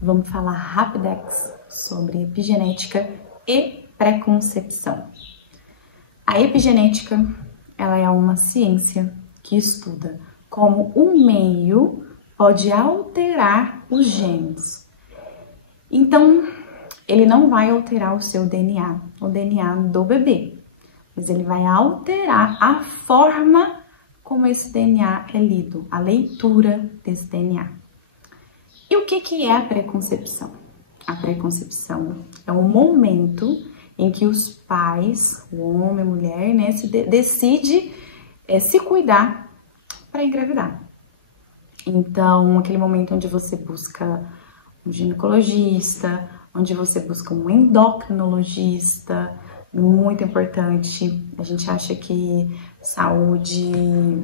vamos falar rapidex sobre epigenética e pré-concepção. A epigenética, ela é uma ciência que estuda como um meio pode alterar os genes. Então, ele não vai alterar o seu DNA, o DNA do bebê, mas ele vai alterar a forma como esse DNA é lido, a leitura desse DNA. E o que é a pré-concepção? A pré-concepção é um momento em que os pais, o homem, a mulher, né, decide se cuidar para engravidar. Então, aquele momento onde você busca um ginecologista, onde você busca um endocrinologista, muito importante. A gente acha que saúde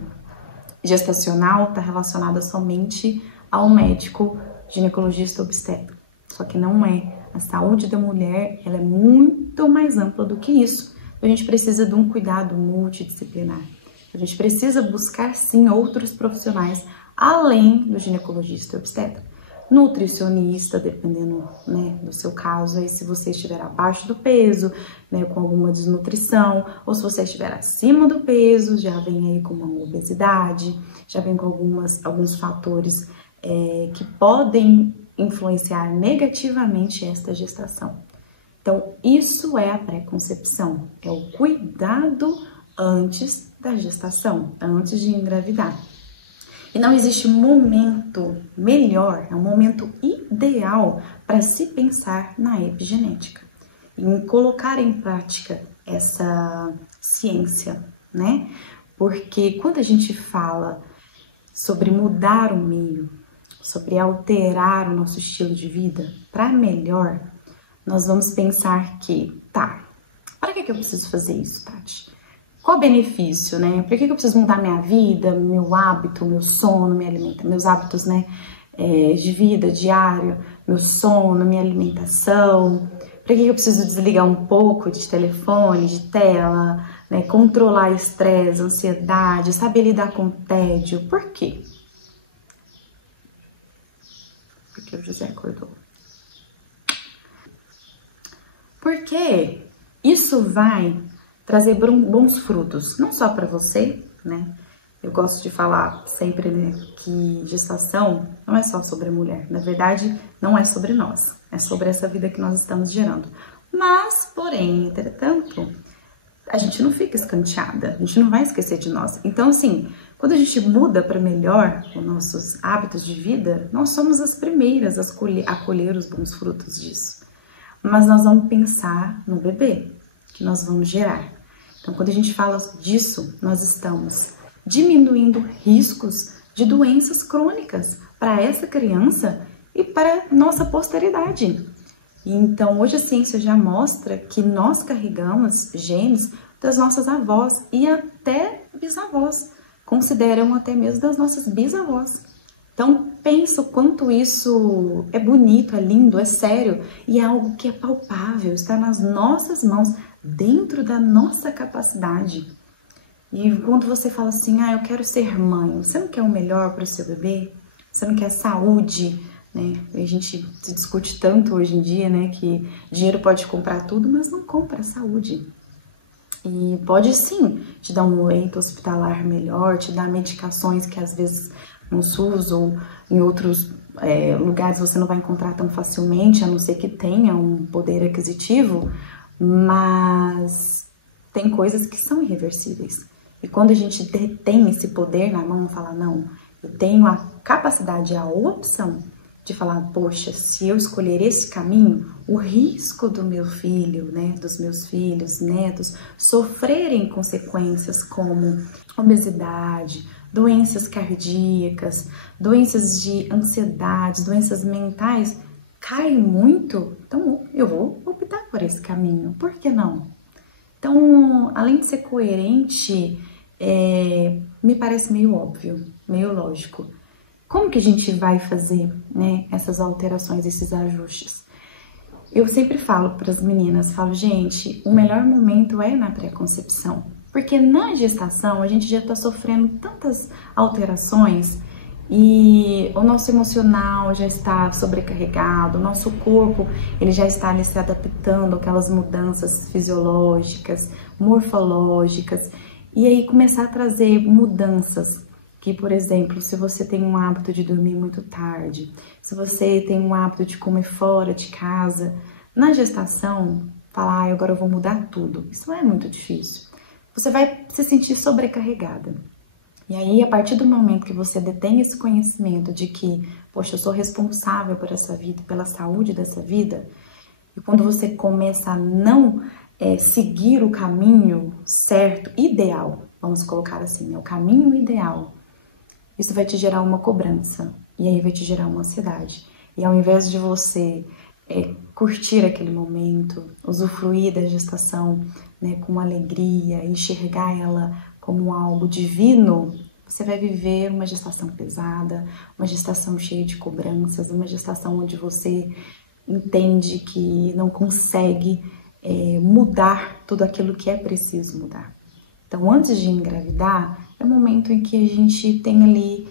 gestacional está relacionada somente ao médico ginecologista obstetra. Só que não é. A saúde da mulher, ela é muito mais ampla do que isso. A gente precisa de um cuidado multidisciplinar. A gente precisa buscar, sim, outros profissionais, além do ginecologista obstetra. Nutricionista, dependendo, né, do seu caso, aí se você estiver abaixo do peso, né, com alguma desnutrição, ou se você estiver acima do peso, já vem aí com uma obesidade, já vem com alguns fatores que podem influenciar negativamente esta gestação. Então, isso é a pré-concepção, é o cuidado antes da gestação, antes de engravidar. E não existe momento melhor, é um momento ideal para se pensar na epigenética, em colocar em prática essa ciência, né? Porque quando a gente fala sobre mudar o meio, sobre alterar o nosso estilo de vida para melhor, nós vamos pensar que, tá, para que eu preciso fazer isso, Tati? Qual o benefício, né? Por que eu preciso mudar minha vida, meu hábito, meu sono, minha alimentação, meus hábitos, né, de vida diário, meu sono, minha alimentação? Por que eu preciso desligar um pouco de telefone, de tela, né, controlar estresse, ansiedade, saber lidar com tédio? Por quê? Porque o José acordou. Porque isso vai trazer bons frutos, não só para você, né? Eu gosto de falar sempre, né, que gestação não é só sobre a mulher. Na verdade, não é sobre nós, é sobre essa vida que nós estamos gerando. Mas, porém, entretanto, a gente não fica escanteada, a gente não vai esquecer de nós. Então, assim, quando a gente muda para melhor os nossos hábitos de vida, nós somos as primeiras a colher os bons frutos disso. Mas nós vamos pensar no bebê que nós vamos gerar. Então, quando a gente fala disso, nós estamos diminuindo riscos de doenças crônicas para essa criança e para nossa posteridade. Então, hoje a ciência já mostra que nós carregamos genes das nossas avós e até bisavós, consideram até mesmo das nossas bisavós. Então, pensa o quanto isso é bonito, é lindo, é sério e é algo que é palpável, está nas nossas mãos, dentro da nossa capacidade. E quando você fala assim, eu quero ser mãe, você não quer o melhor para o seu bebê? Você não quer saúde, né? A gente se discute tanto hoje em dia, né, que dinheiro pode comprar tudo, mas não compra a saúde. E pode sim te dar um leito hospitalar melhor, te dar medicações que às vezes no SUS ou em outros lugares você não vai encontrar tão facilmente, a não ser que tenha um poder aquisitivo, mas tem coisas que são irreversíveis. E quando a gente tem esse poder na mão, fala, não, eu tenho a capacidade, a opção de falar, poxa, se eu escolher esse caminho, o risco do meu filho, né, dos meus filhos, netos, sofrerem consequências como obesidade, doenças cardíacas, doenças de ansiedade, doenças mentais, cai muito, então eu vou optar por esse caminho, por que não? Então, além de ser coerente, me parece meio óbvio, meio lógico. Como que a gente vai fazer, né, essas alterações, esses ajustes? Eu sempre falo para as meninas, gente, o melhor momento é na pré-concepção, porque na gestação a gente já está sofrendo tantas alterações e o nosso emocional já está sobrecarregado, o nosso corpo ele já está ali se adaptando àquelas mudanças fisiológicas, morfológicas, e aí começar a trazer mudanças que, por exemplo, se você tem um hábito de dormir muito tarde, se você tem um hábito de comer fora de casa, na gestação, falar, agora eu vou mudar tudo, isso é muito difícil. Você vai se sentir sobrecarregada. E aí, a partir do momento que você detém esse conhecimento de que, poxa, eu sou responsável por essa vida, pela saúde dessa vida, e quando você começa a não seguir o caminho certo, ideal, vamos colocar assim, né? O caminho ideal, isso vai te gerar uma cobrança, e aí vai te gerar uma ansiedade. E ao invés de você curtir aquele momento, usufruir da gestação, né, com alegria, enxergar ela como algo divino, você vai viver uma gestação pesada, uma gestação cheia de cobranças, uma gestação onde você entende que não consegue mudar tudo aquilo que é preciso mudar. Então, antes de engravidar, é o momento em que a gente tem ali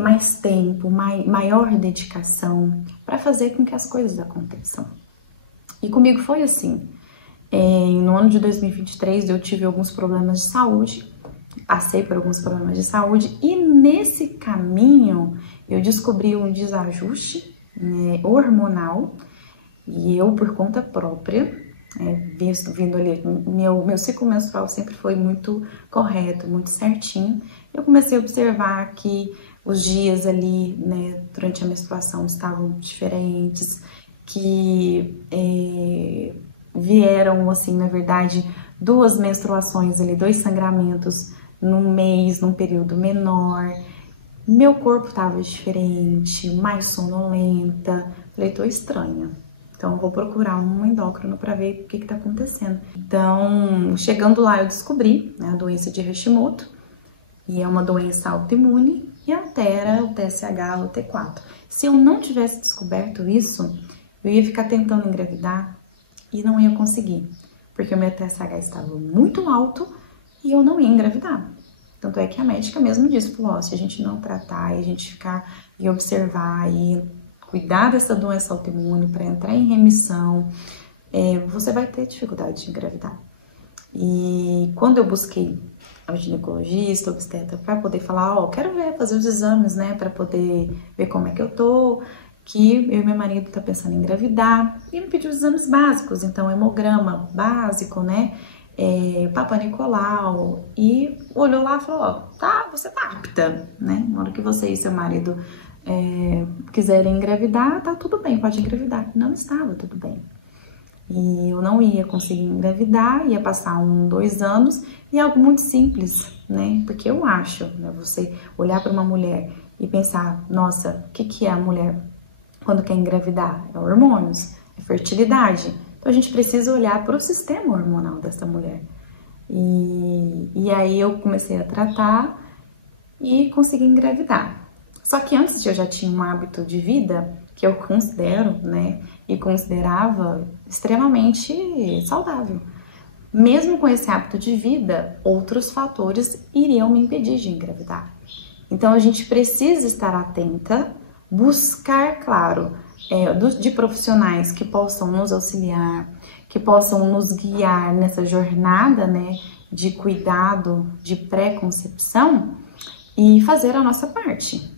mais tempo, maior dedicação para fazer com que as coisas aconteçam. E comigo foi assim. No ano de 2023 eu tive alguns problemas de saúde, passei por alguns problemas de saúde e nesse caminho eu descobri um desajuste hormonal e eu por conta própria, vindo ali, meu ciclo menstrual sempre foi muito correto, muito certinho. Eu comecei a observar que os dias ali, né, durante a menstruação estavam diferentes, que vieram, assim, na verdade, 2 menstruações ali, 2 sangramentos num mês, num período menor. Meu corpo estava diferente, mais sonolenta. Falei, tô estranha. Então, eu vou procurar um endócrino para ver o que está acontecendo. Então, chegando lá, eu descobri, né, a doença de Hashimoto, e é uma doença autoimune e altera o TSH, o T4. Se eu não tivesse descoberto isso, eu ia ficar tentando engravidar e não ia conseguir, porque o meu TSH estava muito alto e eu não ia engravidar. Tanto é que a médica mesmo disse, falou, se a gente não tratar e a gente ficar e observar e cuidar dessa doença autoimune para entrar em remissão, você vai ter dificuldade de engravidar. E quando eu busquei a ginecologista, obstetra, para poder falar, quero fazer os exames, né, para poder ver como é que eu tô, que eu e meu marido tá pensando em engravidar, e me pediu os exames básicos, então hemograma básico, né, Papa Nicolau, e olhou lá e falou, você tá apta, né, na hora que você e seu marido quiserem engravidar, tá tudo bem, pode engravidar. Não estava tudo bem. E eu não ia conseguir engravidar, ia passar 2 anos, e é algo muito simples, né? Porque eu acho, né, você olhar para uma mulher e pensar, nossa, o que é a mulher quando quer engravidar? É hormônios, é fertilidade. Então a gente precisa olhar para o sistema hormonal dessa mulher. E aí eu comecei a tratar e consegui engravidar. Só que antes eu já tinha um hábito de vida que eu considero, né, e considerava extremamente saudável. Mesmo com esse hábito de vida, outros fatores iriam me impedir de engravidar. Então a gente precisa estar atenta, buscar, claro, de profissionais que possam nos auxiliar, que possam nos guiar nessa jornada, né, de cuidado, de pré-concepção e fazer a nossa parte.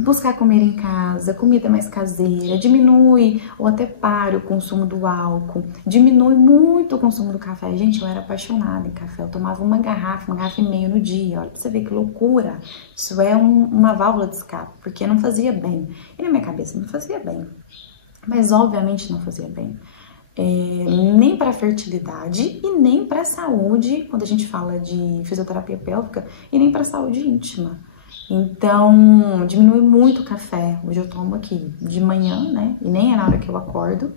Buscar comer em casa, comida mais caseira, diminui ou até para o consumo do álcool, diminui muito o consumo do café. Gente, eu era apaixonada em café, eu tomava uma garrafa e meia no dia, olha pra você ver que loucura. Isso é uma válvula de escape, porque não fazia bem. E na minha cabeça não fazia bem, mas obviamente não fazia bem. Nem para fertilidade e nem para saúde, quando a gente fala de fisioterapia pélvica, e nem para saúde íntima. Então, diminui muito o café. Hoje eu tomo aqui de manhã, né? E nem é na hora que eu acordo.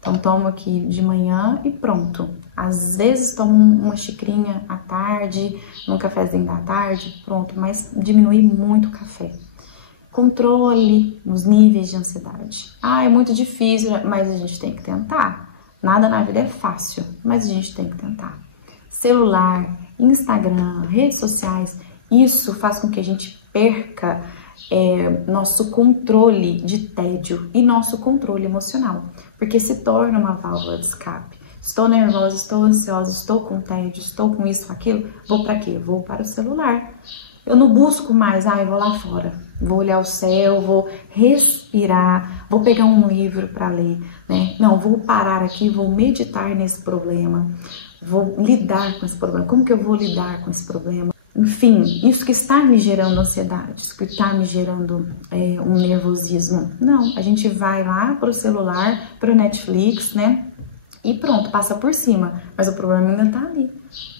Então, tomo aqui de manhã e pronto. Às vezes tomo uma xicrinha à tarde, um cafezinho da tarde, pronto. Mas diminui muito o café. Controle nos níveis de ansiedade. É muito difícil, mas a gente tem que tentar. Nada na vida é fácil, mas a gente tem que tentar. Celular, Instagram, redes sociais, isso faz com que a gente perca nosso controle de tédio e nosso controle emocional, porque se torna uma válvula de escape. Estou nervosa, estou ansiosa, estou com tédio, estou com isso, aquilo, vou para quê? Vou para o celular. Eu não busco mais, eu vou lá fora, vou olhar o céu, vou respirar, vou pegar um livro para ler, né? Não, vou parar aqui, vou meditar nesse problema, vou lidar com esse problema. Como que eu vou lidar com esse problema? Enfim, isso que está me gerando ansiedade, isso que está me gerando um nervosismo. Não, a gente vai lá pro celular, pro Netflix, né? E pronto, passa por cima, mas o problema ainda tá ali.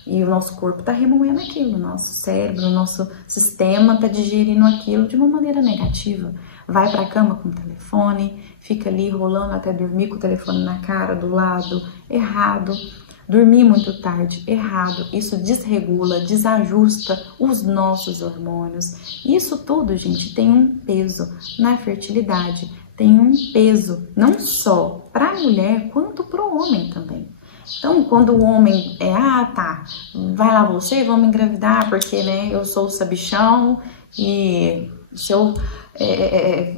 E o nosso corpo tá remoendo aquilo, o nosso cérebro, o nosso sistema tá digerindo aquilo de uma maneira negativa. Vai pra cama com o telefone, fica ali rolando até dormir com o telefone na cara, do lado, errado. Dormir muito tarde, errado. Isso desregula, desajusta os nossos hormônios. Isso tudo, gente, tem um peso na fertilidade. Tem um peso não só para a mulher, quanto para o homem também. Então, quando o homem vai lá você, vamos engravidar, porque, né, eu sou o sabichão e se eu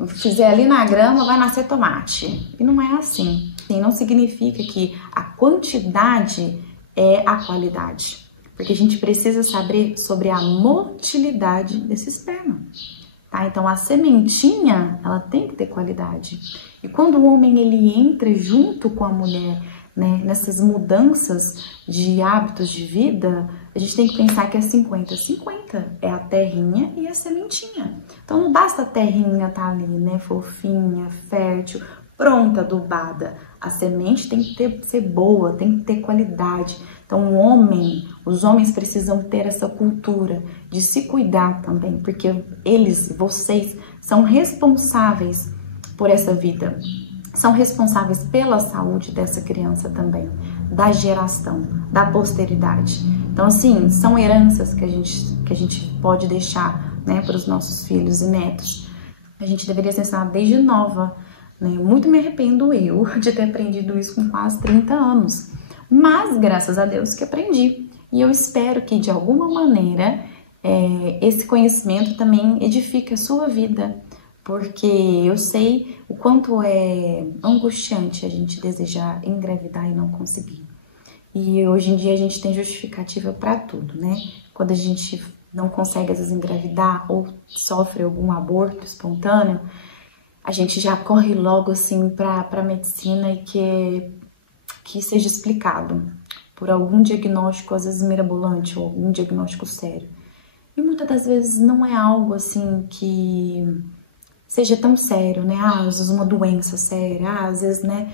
fizer ali na grama, vai nascer tomate. E não é assim. Não significa que a quantidade é a qualidade. Porque a gente precisa saber sobre a motilidade desse esperma. Tá? Então, a sementinha, ela tem que ter qualidade. E quando o homem ele entra junto com a mulher, né, nessas mudanças de hábitos de vida, a gente tem que pensar que é 50-50. É a terrinha e a sementinha. Então, não basta a terrinha estar ali, né, fofinha, fértil, pronta, adubada. A semente tem que ser boa, tem que ter qualidade. Então, os homens precisam ter essa cultura de se cuidar também, porque vocês, são responsáveis por essa vida. São responsáveis pela saúde dessa criança também, da geração, da posteridade. Então, assim, são heranças que a gente pode deixar, né, para os nossos filhos e netos. A gente deveria ser ensinado desde nova, né? Muito me arrependo eu de ter aprendido isso com quase 30 anos. Mas, graças a Deus que aprendi. E eu espero que, de alguma maneira, esse conhecimento também edifique a sua vida. Porque eu sei o quanto é angustiante a gente desejar engravidar e não conseguir. E hoje em dia a gente tem justificativa para tudo, né? Quando a gente não consegue, às vezes, engravidar ou sofre algum aborto espontâneo, a gente já corre logo, assim, para a medicina e que seja explicado por algum diagnóstico, às vezes mirabolante, ou algum diagnóstico sério. E muitas das vezes não é algo, assim, que seja tão sério, né? Às vezes uma doença séria, às vezes, né,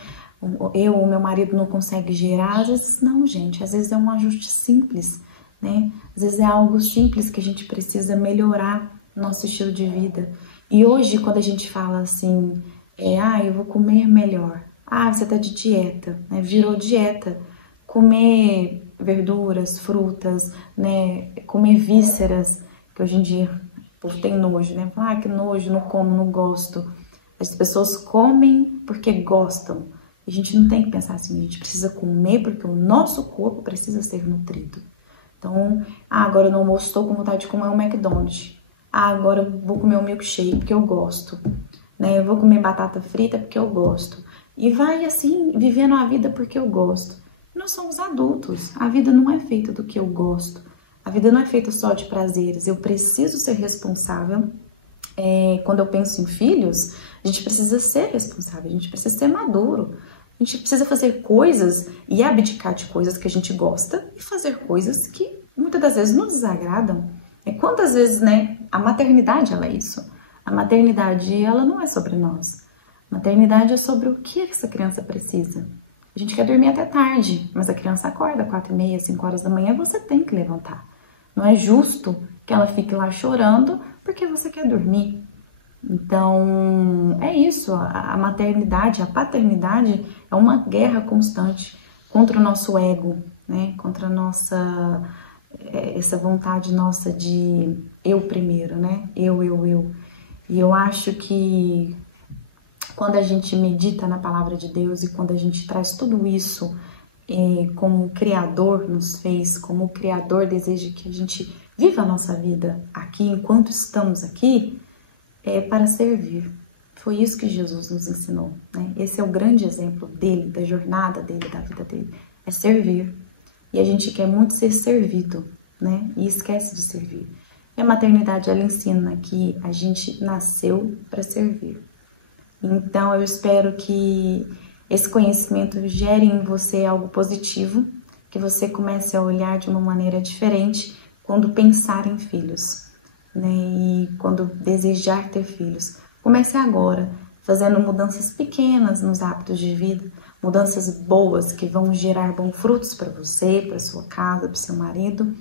eu ou meu marido não consegue gerar, às vezes não, gente, às vezes é um ajuste simples, né? Às vezes é algo simples que a gente precisa melhorar nosso estilo de vida. E hoje, quando a gente fala assim, eu vou comer melhor, você tá de dieta, né? Virou dieta, comer verduras, frutas, né? Comer vísceras, que hoje em dia o povo tem nojo, né? Fala, que nojo, não como, não gosto. As pessoas comem porque gostam. E a gente não tem que pensar assim, a gente precisa comer porque o nosso corpo precisa ser nutrido. Então, agora no almoço estou com vontade de comer um McDonald's. Agora eu vou comer um milkshake porque eu gosto. Né? Eu vou comer batata frita porque eu gosto. E vai assim, vivendo a vida porque eu gosto. Nós somos adultos. A vida não é feita do que eu gosto. A vida não é feita só de prazeres. Eu preciso ser responsável. Quando eu penso em filhos, a gente precisa ser responsável, a gente precisa ser maduro. A gente precisa fazer coisas e abdicar de coisas que a gente gosta e fazer coisas que muitas das vezes nos desagradam. Quantas vezes, né, a maternidade, ela é isso. A maternidade, ela não é sobre nós. A maternidade é sobre o que essa criança precisa. A gente quer dormir até tarde, mas a criança acorda 4h30, 5 horas da manhã, você tem que levantar. Não é justo que ela fique lá chorando porque você quer dormir. Então, é isso. A maternidade, a paternidade é uma guerra constante contra o nosso ego, né? Contra a nossa... essa vontade nossa de eu primeiro, né? Eu. E eu acho que quando a gente medita na palavra de Deus e quando a gente traz tudo isso como o Criador nos fez, como o Criador deseja que a gente viva a nossa vida aqui, enquanto estamos aqui, é para servir. Foi isso que Jesus nos ensinou, né? Esse é o grande exemplo dele, da jornada dele, da vida dele, é servir. E a gente quer muito ser servido, né? E esquece de servir. E a maternidade, ela ensina que a gente nasceu para servir. Então, eu espero que esse conhecimento gere em você algo positivo, que você comece a olhar de uma maneira diferente quando pensar em filhos, né? E quando desejar ter filhos. Comece agora, fazendo mudanças pequenas nos hábitos de vida, mudanças boas que vão gerar bons frutos para você, para sua casa, para seu marido.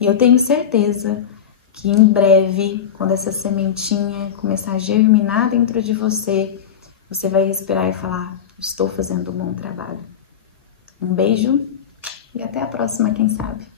E eu tenho certeza que em breve, quando essa sementinha começar a germinar dentro de você, você vai respirar e falar: estou fazendo um bom trabalho. Um beijo e até a próxima, quem sabe.